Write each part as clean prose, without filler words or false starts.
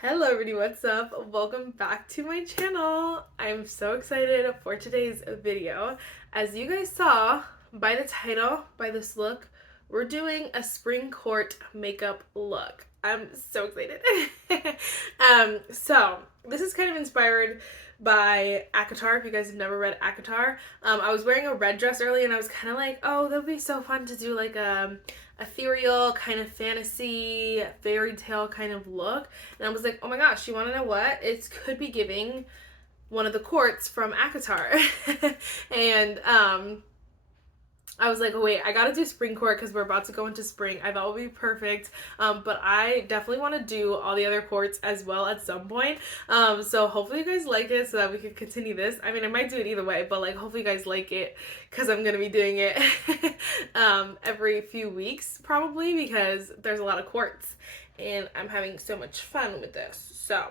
Hello everybody, what's up? Welcome back to my channel. I'm so excited for today's video. As you guys saw by the title, by this look, we're doing a spring court makeup look. I'm so excited. So this is kind of inspired by ACOTAR. If you guys have never read ACOTAR, I was wearing a red dress earlier and I was kind of like, oh, that would be so fun to do like a ethereal kind of fantasy fairy tale kind of look. And I was like, oh my gosh, you want to know what? It could be giving one of the courts from ACOTAR. And I was like, oh wait, I gotta do spring court because we're about to go into spring. I thought it would be perfect, but I definitely want to do all the other courts as well at some point. So hopefully you guys like it so that we can continue this. I mean, I might do it either way, but like hopefully you guys like it because I'm gonna be doing it every few weeks probably because there's a lot of courts and I'm having so much fun with this. So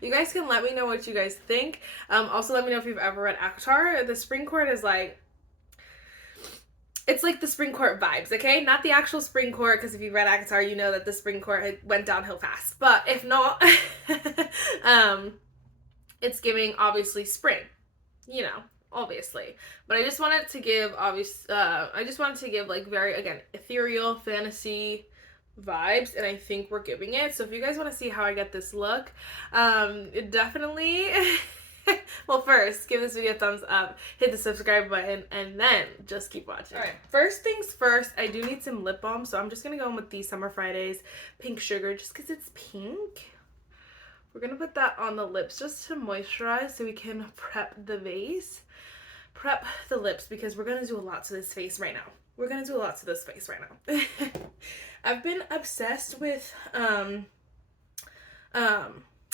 you guys can let me know what you guys think. Also let me know if you've ever read ACOTAR. The spring court is like, it's like the spring court vibes, okay? Not the actual spring court, because if you read ACOTAR, you know that the spring court went downhill fast. But if not, it's giving obviously spring, you know, obviously. But I just wanted to give like very, again, ethereal fantasy vibes, and I think we're giving it. So if you guys want to see how I get this look, definitely. Well, first, give this video a thumbs up, hit the subscribe button, and then just keep watching. Alright, first things first, I do need some lip balm, so I'm just going to go in with the Summer Fridays Pink Sugar just because it's pink. We're going to put that on the lips just to moisturize so we can prep the base. Prep the lips because we're going to do a lot to this face right now. We're going to do a lot to this face right now. I've been obsessed with,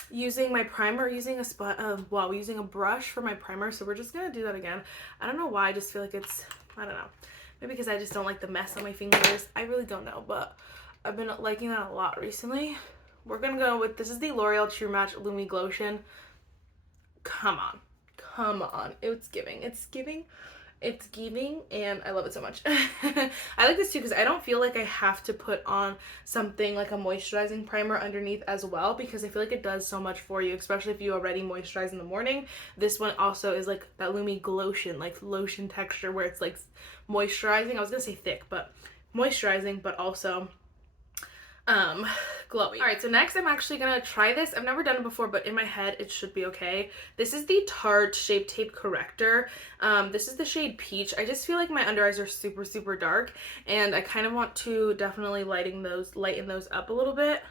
using my primer, using a brush for my primer, so we're just gonna do that again. I don't know why, I just feel like it's, I don't know, maybe because I just don't like the mess on my fingers. I really don't know, but I've been liking that a lot recently. We're gonna go with, this is the L'Oreal True Match Lumi Glotion. Come on, it's giving, and I love it so much. I like this too because I don't feel like I have to put on something like a moisturizing primer underneath as well, because I feel like it does so much for you, especially if you already moisturize in the morning. This one also is like that Lumi Glotion, like lotion texture, where it's like moisturizing. I was gonna say thick, but moisturizing, but also glowy. All right, so next I'm actually gonna try this. I've never done it before, but in my head it should be okay. This is the Tarte Shape Tape Corrector. This is the shade Peach. I just feel like my under eyes are super dark, and I kind of want to definitely lighten those up a little bit.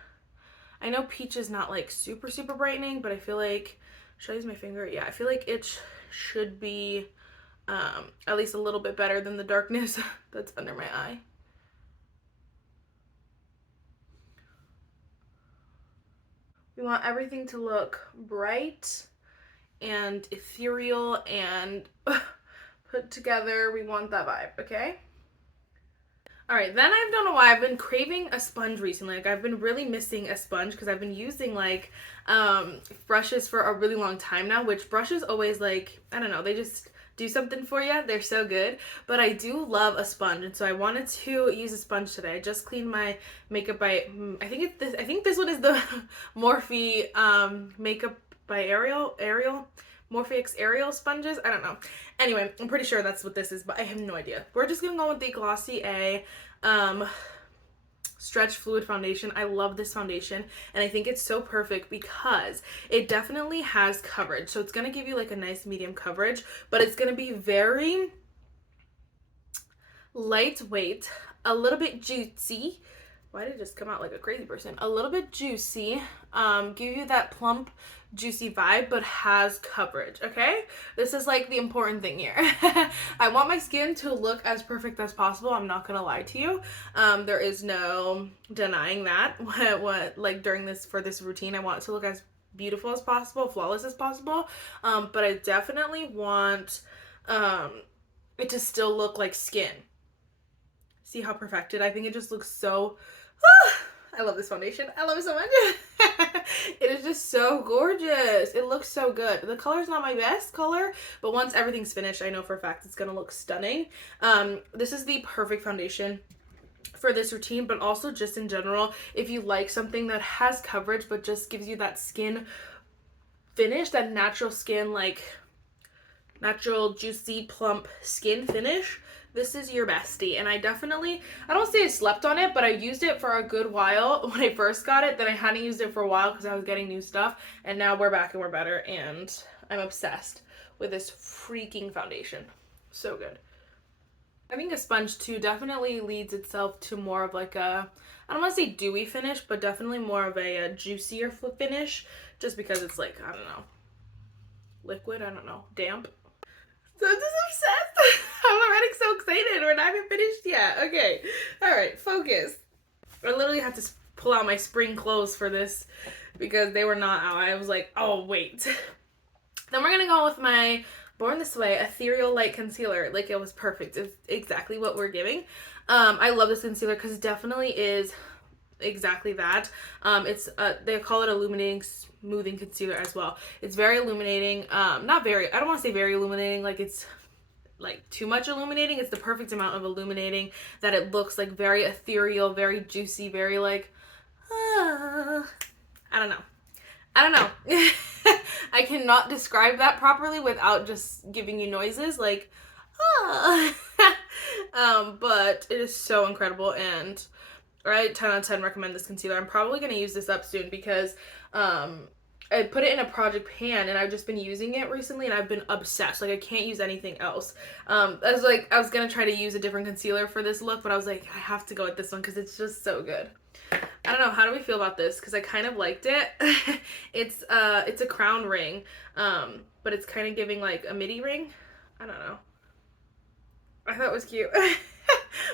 I know Peach is not like super brightening, but I feel like, should I use my finger? Yeah, I feel like it should be at least a little bit better than the darkness that's under my eye. We want everything to look bright and ethereal and put together. We want that vibe, okay? Alright, then I don't know why I've been craving a sponge recently. Like, I've been really missing a sponge because I've been using like brushes for a really long time now, which brushes always, like, I don't know, they just do something for you. They're so good. But I do love a sponge, and so I wanted to use a sponge today. I just cleaned my makeup by, I think this one is the Morphe makeup by Ariel Morphe X Ariel sponges. I don't know. Anyway, I'm pretty sure that's what this is, but I have no idea. We're just gonna go with the Glossier Stretch Fluid Foundation. I love this foundation, and I think it's so perfect because it definitely has coverage. So it's going to give you like a nice medium coverage, but it's going to be very lightweight, a little bit juicy. Why did it just come out like a crazy person? A little bit juicy, give you that plump, juicy vibe, but has coverage, okay? This is like the important thing here. I want my skin to look as perfect as possible. I'm not gonna lie to you. There is no denying that. Like for this routine, I want it to look as beautiful as possible, flawless as possible. But I definitely want it to still look like skin. See how perfected? I think it just looks so... I love this foundation. I love it so much. It is just so gorgeous. It looks so good. The color's not my best color, but once everything's finished, I know for a fact it's gonna look stunning. This is the perfect foundation for this routine, but also just in general, if you like something that has coverage but just gives you that skin finish, that natural skin, like natural juicy plump skin finish, this is your bestie. And I don't say I slept on it, but I used it for a good while when I first got it. Then I hadn't used it for a while because I was getting new stuff, and now we're back and we're better, and I'm obsessed with this freaking foundation. So good. I think a sponge too definitely leads itself to more of like a, I don't want to say dewy finish, but definitely more of a juicier finish, just because it's like, I don't know, liquid, I don't know, damp. So I'm just obsessed. I'm already so excited. We're not even finished yet. Okay. Alright, focus. I literally had to pull out my spring clothes for this because they were not out. I was like, oh, wait. Then we're going to go with my Born This Way Ethereal Light Concealer. Like, it was perfect. It's exactly what we're giving. I love this concealer because it definitely is exactly that. They call it illuminating smoothing concealer as well. It's very illuminating. I don't want to say very illuminating, like it's like too much illuminating. It's the perfect amount of illuminating that it looks like very ethereal, very juicy, very like, I don't know. I cannot describe that properly without just giving you noises like, but it is so incredible, and I 10 out of 10 recommend this concealer. I'm probably going to use this up soon because I put it in a project pan and I've just been using it recently and I've been obsessed. Like, I can't use anything else. I was going to try to use a different concealer for this look, but I was like, I have to go with this one because it's just so good. I don't know, how do we feel about this? Because I kind of liked it. It's a crown ring, but it's kind of giving like a midi ring. I don't know. I thought it was cute.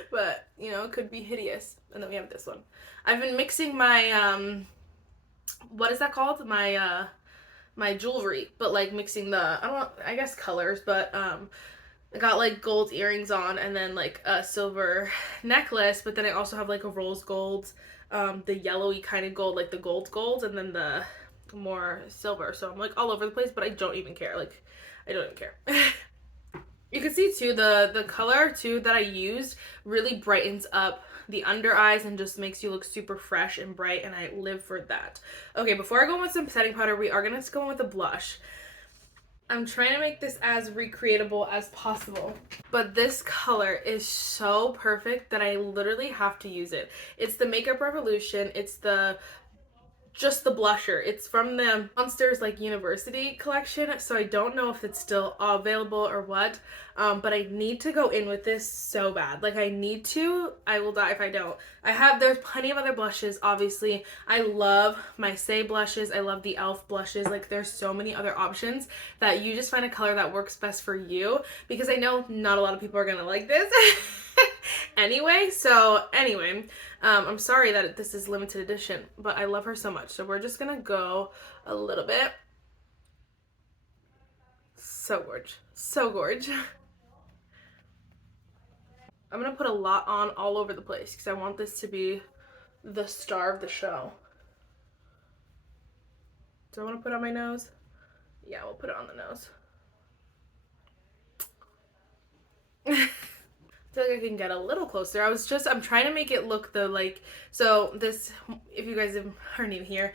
But, you know, it could be hideous. And then we have this one. I've been mixing my, what is that called? My, my jewelry, but like mixing I guess colors, but, I got like gold earrings on and then like a silver necklace, but then I also have like a rose gold, the yellowy kind of gold, like the gold, and then the more silver. So I'm like all over the place, but I don't even care. Like, I don't even care. You can see too, the color too that I used really brightens up the under eyes and just makes you look super fresh and bright, and I live for that. Okay, before I go in with some setting powder, we are going to go in with a blush. I'm trying to make this as recreatable as possible, but this color is so perfect that I literally have to use it. It's the Makeup Revolution. It's just the blusher. It's from the Monsters like University collection, so I don't know if it's still available or what, but I need to go in with this so bad. Like, I need to. I will die if I don't. There's plenty of other blushes, obviously. I love my Say blushes. I love the e.l.f. blushes. Like, there's so many other options that you just find a color that works best for you, because I know not a lot of people are gonna like this. Anyway, I'm sorry that this is limited edition, but I love her so much. So we're just gonna go a little bit. So gorge. So gorge. I'm gonna put a lot on all over the place because I want this to be the star of the show. Do I want to put it on my nose? Yeah, we'll put it on the nose. I feel like I can get a little closer. I'm trying to make it look so this, if you guys are new here,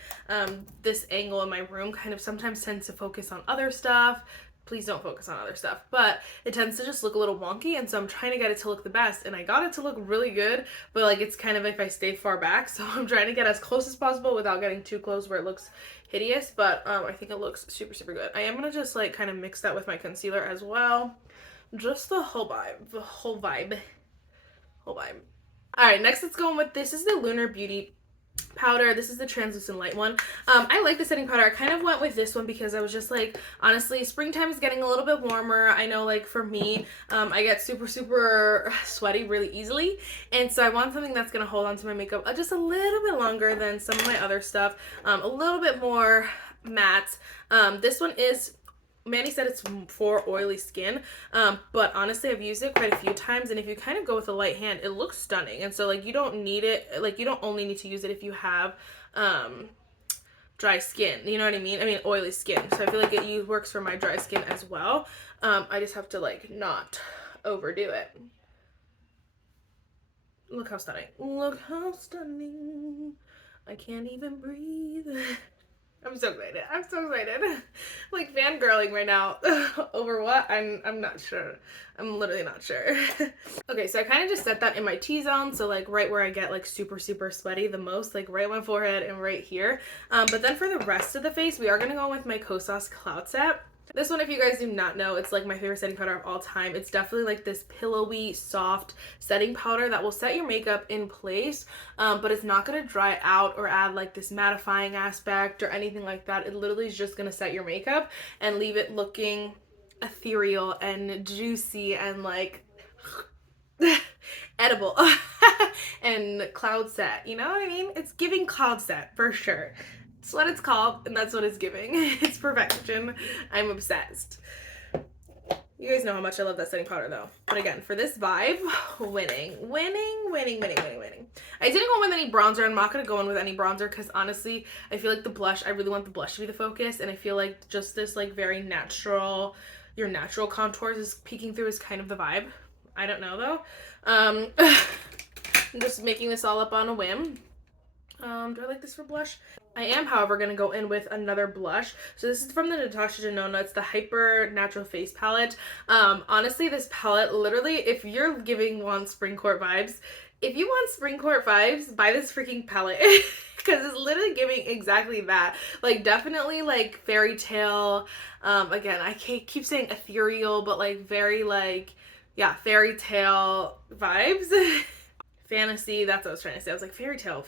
this angle in my room kind of sometimes tends to focus on other stuff. Please don't focus on other stuff, but it tends to just look a little wonky, and so I'm trying to get it to look the best, and I got it to look really good, but like it's kind of if I stay far back, so I'm trying to get as close as possible without getting too close where it looks hideous, but I think it looks super, super good. I am gonna just like kind of mix that with my concealer as well. Just the whole vibe. Alright, next let's go in with, this is the Lunar Beauty powder. This is the translucent light one. I like the setting powder. I kind of went with this one because I was just like, honestly, springtime is getting a little bit warmer. I know, like, for me, I get super, super sweaty really easily, and so I want something that's going to hold on to my makeup just a little bit longer than some of my other stuff. A little bit more matte. This one is, Manny said it's for oily skin, but honestly I've used it quite a few times, and if you kind of go with a light hand, it looks stunning. And so like you don't need it, like you don't only need to use it if you have dry skin, you know what I mean? I mean oily skin. So I feel like it works for my dry skin as well. I just have to like not overdo it. Look how stunning. Look how stunning. I can't even breathe. I'm so excited. I'm so excited. Like fangirling right now. Over what? I'm not sure. I'm literally not sure. Okay, so I kind of just set that in my T-zone, so like right where I get like super sweaty the most, like right on my forehead and right here. But then for the rest of the face, we are gonna go with my Kosas Cloud Set. This one, if you guys do not know, it's like my favorite setting powder of all time. It's definitely like this pillowy, soft setting powder that will set your makeup in place, but it's not going to dry out or add like this mattifying aspect or anything like that. It literally is just going to set your makeup and leave it looking ethereal and juicy and like edible and cloud set. You know what I mean? It's giving cloud set for sure. It's what it's called, and that's what it's giving. It's perfection. I'm obsessed. You guys know how much I love that setting powder though. But again, for this vibe, winning. I didn't go with any bronzer. I'm not going to go in with any bronzer because honestly, I feel like the blush, I really want the blush to be the focus. And I feel like just this like very natural, your natural contours is peeking through is kind of the vibe. I don't know though. I'm just making this all up on a whim. Do I like this for blush? I am, however, going to go in with another blush. So this is from the Natasha Denona. It's the Hyper Natural Face Palette. Honestly, this palette, literally, if you're giving one spring court vibes, if you want spring court vibes, buy this freaking palette. Because it's literally giving exactly that. Like, definitely, like, Fairytale. Again, I keep saying ethereal, but, like, very, like, yeah, Fairytale vibes. Fantasy, that's what I was trying to say. I was like fairytale.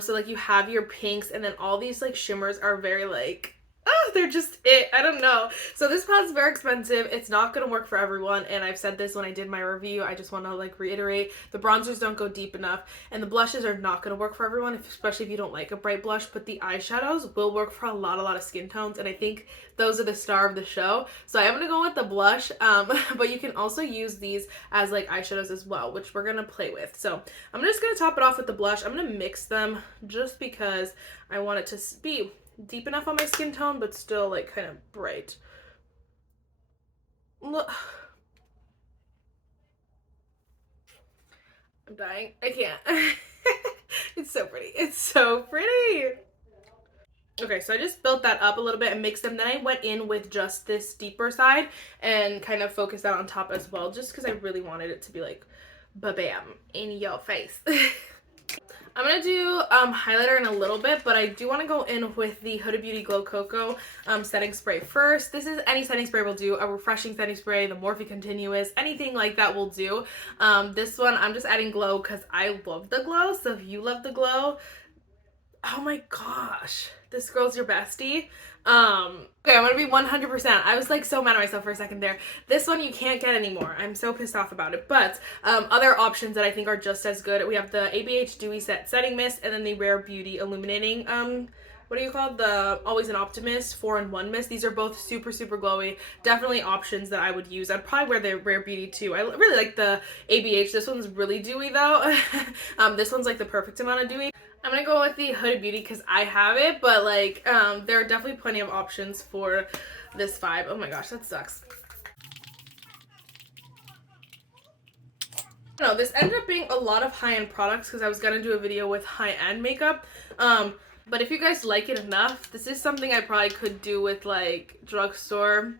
So like you have your pinks and then all these like shimmers are very like, oh, they're just it. I don't know. So this palette's very expensive. It's not gonna work for everyone, and I've said this when I did my review. I just want to like reiterate, the bronzers don't go deep enough, and the blushes are not gonna work for everyone, especially if you don't like a bright blush. But the eyeshadows will work for a lot of skin tones, and I think those are the star of the show. So I am gonna go with the blush, but you can also use these as like eyeshadows as well, which we're gonna play with. So I'm just gonna top it off with the blush. I'm gonna mix them just because I want it to be deep enough on my skin tone, but still like kind of bright. Look, I'm dying. I can't. It's so pretty. It's so pretty. Okay, so I just built that up a little bit and mixed them. Then I went in with just this deeper side and kind of focused that on top as well, just because I really wanted it to be like, ba-bam, in your face. I'm going to do highlighter in a little bit, but I do want to go in with the Huda Beauty Glow Coco setting spray first. This is any setting spray will do. A refreshing setting spray, the Morphe Continuous, anything like that will do. This one, I'm just adding glow because I love the glow. So if you love the glow, oh my gosh, this girl's your bestie. Okay, I'm gonna be 100%. I was like so mad at myself for a second there. This one you can't get anymore. I'm so pissed off about it. But other options that I think are just as good. We have the ABH Dewy Set Setting Mist and then the Rare Beauty Illuminating what do you call it? The Always an Optimist 4-in-1 mist. These are both super glowy. Definitely options that I would use. I'd probably wear the Rare Beauty too. I really like the ABH. This one's really dewy though. This one's like the perfect amount of dewy. I'm gonna go with the Huda Beauty because I have it, but like there are definitely plenty of options for this vibe. Oh my gosh, that sucks. No, this ended up being a lot of high-end products because I was gonna do a video with high-end makeup. But if you guys like it enough, this is something I probably could do with like drugstore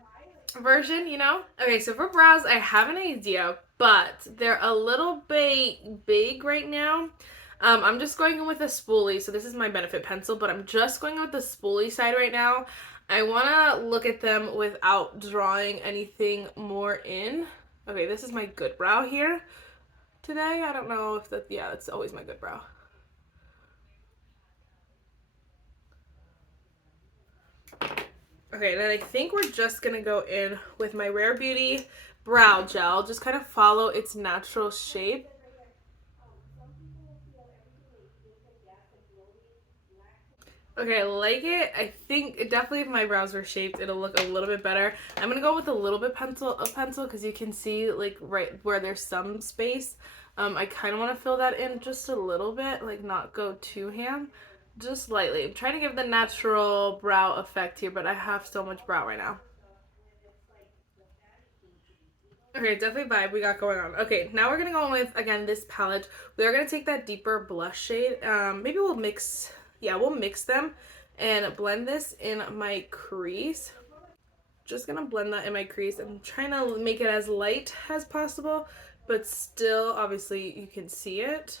version, you know? Okay, so for brows, I have an idea, but they're a little bit big right now. I'm just going in with a spoolie. So this is my Benefit pencil, but I'm just going in with the spoolie side right now. I want to look at them without drawing anything more in. Okay, this is my good brow here today. I don't know if that, yeah, that's always my good brow. Okay, then I think we're just going to go in with my Rare Beauty brow gel. Just kind of follow its natural shape. Okay, I like it. I think definitely if my brows were shaped, it'll look a little bit better. I'm gonna go with a little bit of pencil because you can see like right where there's some space. I kind of want to fill that in just a little bit, like not go too ham, just lightly. I'm trying to give the natural brow effect here, but I have so much brow right now. Okay, definitely vibe we got going on. Okay, now we're gonna go on with, again, this palette. We are gonna take that deeper blush shade. Maybe we'll mix, yeah, we'll mix them and blend this in my crease. Just gonna blend that in my crease. I'm trying to make it as light as possible, but still, obviously, you can see it.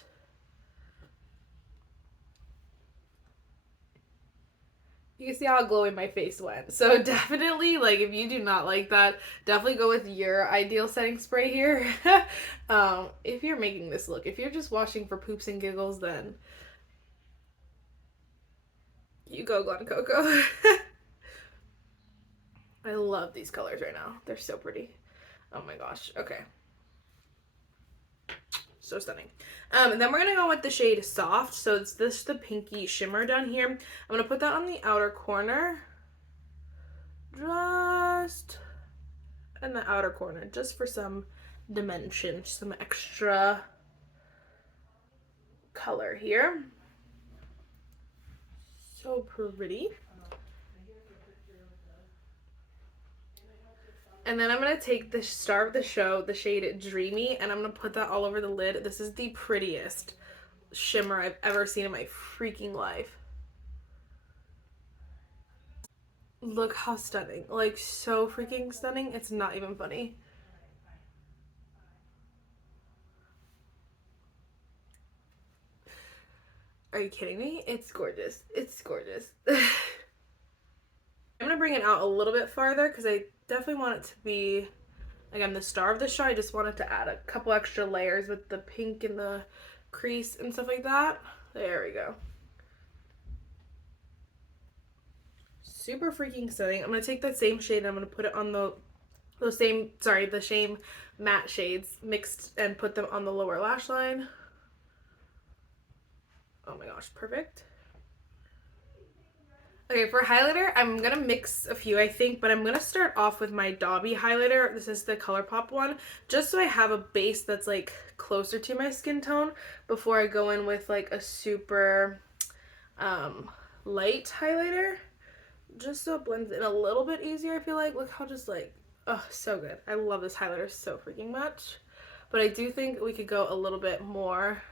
You can see how glowy my face went. So definitely, like, if you do not like that, definitely go with your ideal setting spray here. If you're making this look, if you're just washing for poops and giggles, then you go Glen Coco. I love these colors right now. They're so pretty. Oh my gosh. Okay. So stunning. And then we're gonna go with the shade Soft. So it's this, the pinky shimmer down here. I'm gonna put that on the outer corner. Just in the outer corner, just for some dimension, some extra color here. So pretty. And then I'm going to take the star of the show, the shade Dreamy, and I'm going to put that all over the lid. This is the prettiest shimmer I've ever seen in my freaking life. Look how stunning. Like, so freaking stunning. It's not even funny. Are you kidding me? It's gorgeous. It's gorgeous. I'm going to bring it out a little bit farther because I definitely want it to be, again, the star of the show. I just wanted to add a couple extra layers with the pink and the crease and stuff like that. There we go. Super freaking stunning. I'm going to take that same shade and I'm going to put it on the same matte shades mixed and put them on the lower lash line. Oh my gosh, perfect. Okay, for highlighter, I'm going to mix a few, I think, but I'm going to start off with my Dobby highlighter. This is the Colourpop one, just so I have a base that's like closer to my skin tone before I go in with like a super light highlighter. Just so it blends in a little bit easier, I feel like. Look how just like, oh, so good. I love this highlighter so freaking much. But I do think we could go a little bit more,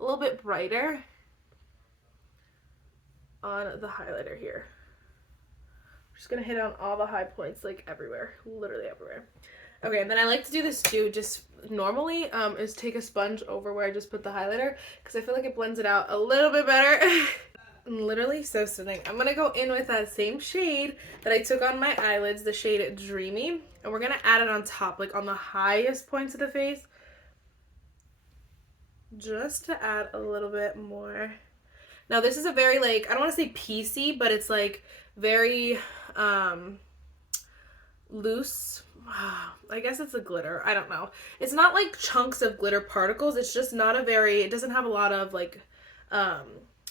a little bit brighter on the highlighter here. I'm just gonna hit on all the high points, like everywhere, literally everywhere. Okay, and then I like to do this too, just normally, is take a sponge over where I just put the highlighter, because I feel like it blends it out a little bit better. Literally so stunning. I'm gonna go in with that same shade that I took on my eyelids, the shade Dreamy, and we're gonna add it on top, like on the highest points of the face, just to add a little bit more. Now this is a very, like, I don't want to say piecey, but it's like very loose. I guess it's a glitter. I don't know. It's not like chunks of glitter particles. It's just not a very, it doesn't have a lot of like,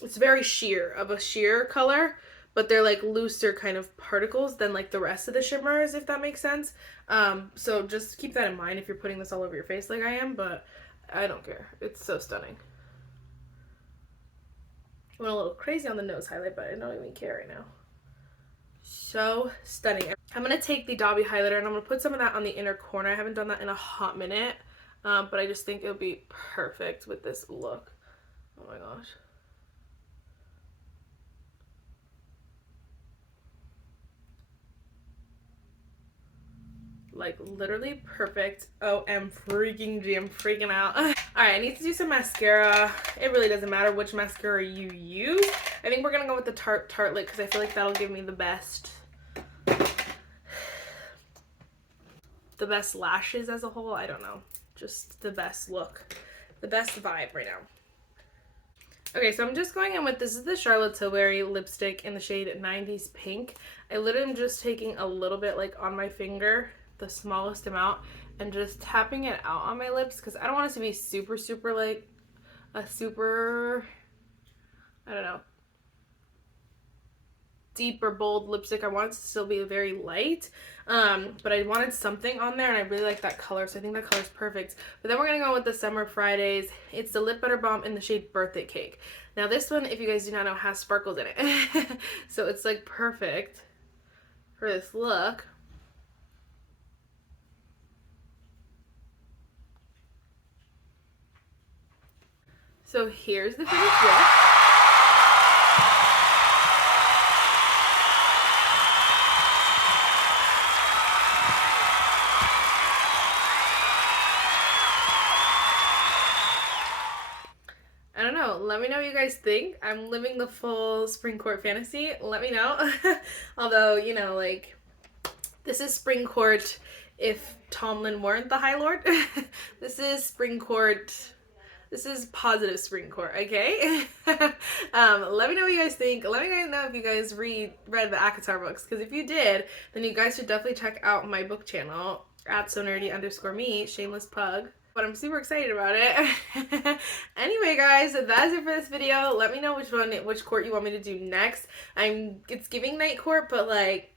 it's very sheer, of a sheer color, but they're like looser kind of particles than like the rest of the shimmers, if that makes sense. So just keep that in mind if you're putting this all over your face like I am, but I don't care. It's so stunning. I went a little crazy on the nose highlight, but I don't even care right now. So stunning. I'm going to take the Dobby highlighter and I'm going to put some of that on the inner corner. I haven't done that in a hot minute, but I just think it would be perfect with this look. Oh my gosh. Like literally perfect. OM freaking G, I'm freaking out. Alright, I need to do some mascara. It really doesn't matter which mascara you use. I think we're gonna go with the Tartelette because I feel like that'll give me the best lashes as a whole. I don't know, just the best look, the best vibe right now. Okay, so I'm just going in with, this is the Charlotte Tilbury lipstick in the shade 90s Pink. I literally am just taking a little bit like on my finger, the smallest amount, and just tapping it out on my lips because I don't want it to be super, super like a super, I don't know, deep or bold lipstick. I want it to still be very light, but I wanted something on there and I really like that color, so I think that color is perfect. But then we're gonna go with the Summer Fridays. It's the Lip Butter Balm in the shade Birthday Cake. Now this one, if you guys do not know, has sparkles in it. So it's like perfect for this look. So here's the finished look. I don't know. Let me know what you guys think. I'm living the full spring court fantasy. Let me know. Although, you know, like, this is spring court if Tomlin weren't the High Lord. This is spring court. This is positive spring court, okay? Let me know what you guys think. Let me know if you guys read the ACOTAR books. Because if you did, then you guys should definitely check out my book channel at sonerdy_me, shameless plug. But I'm super excited about it. Anyway, guys, that's it for this video. Let me know which court you want me to do next. It's giving night court, but like,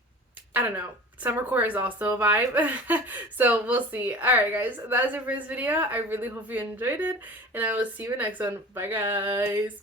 I don't know. Summer court is also a vibe. So we'll see. Alright, guys, that is it for this video. I really hope you enjoyed it, and I will see you in the next one. Bye, guys.